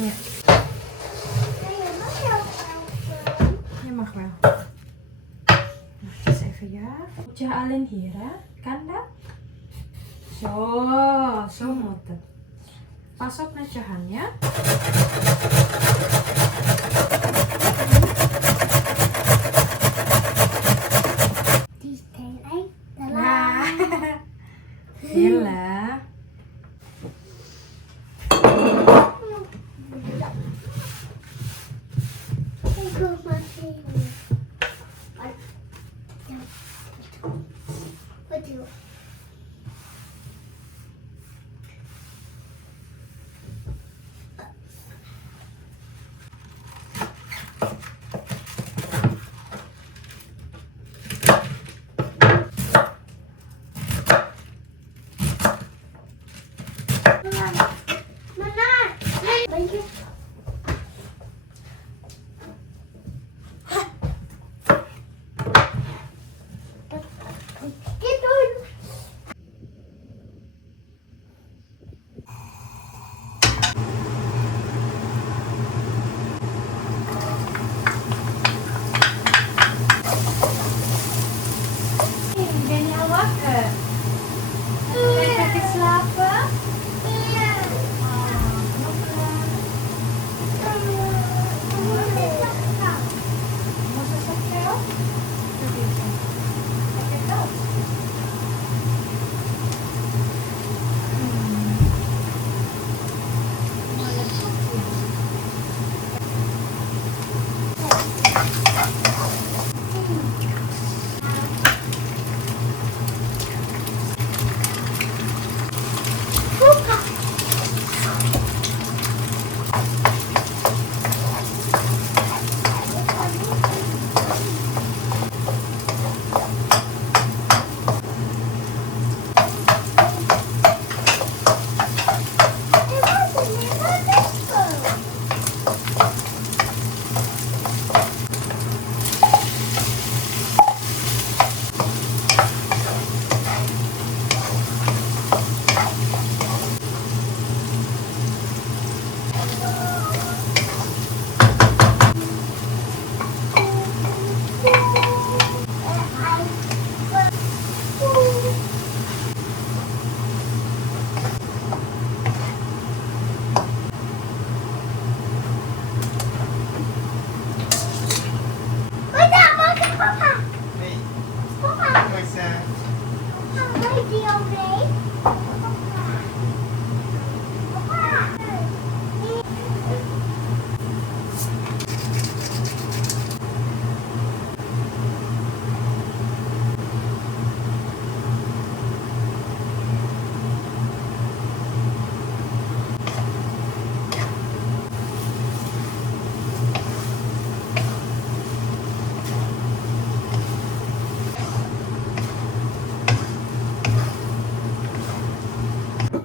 Ja. Je mag wel. Wacht eens even, ja. Moet je alleen hier, hè? Kan dat? Zo moet het. Pas op met je hand, ja? Die is heel Ja. Hela. Ik wil maar zien. Wat doe je? Ben je al wakker? Lekker slapen? Moet je zo veel? Lekker koud.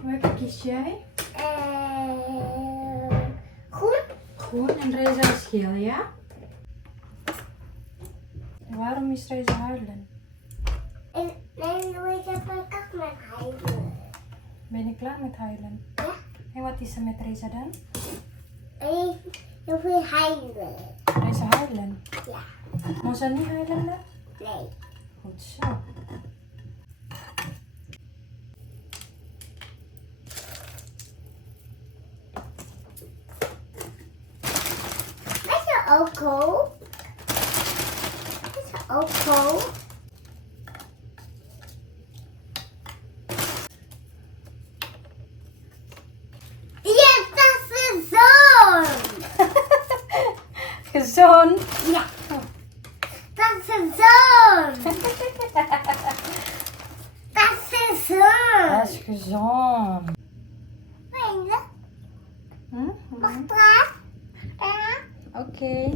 Welke kies jij? Groen. Groen en Reza is geel, ja? En waarom is Reza huilen? En ik heb een kak met huilen. Ben je klaar met huilen? Ja? En wat is er met Reza dan? Ik wil huilen. Reza huilen? Ja. Moet ze niet huilen dan? Nee. Goed zo. Is er ook kool? Is er ook kool? Yes, dat is zon! Gezond! Ja. Dat is zon! Dat is zon! Dat is gezond. Vrienden, Hm? wacht daar. Oké.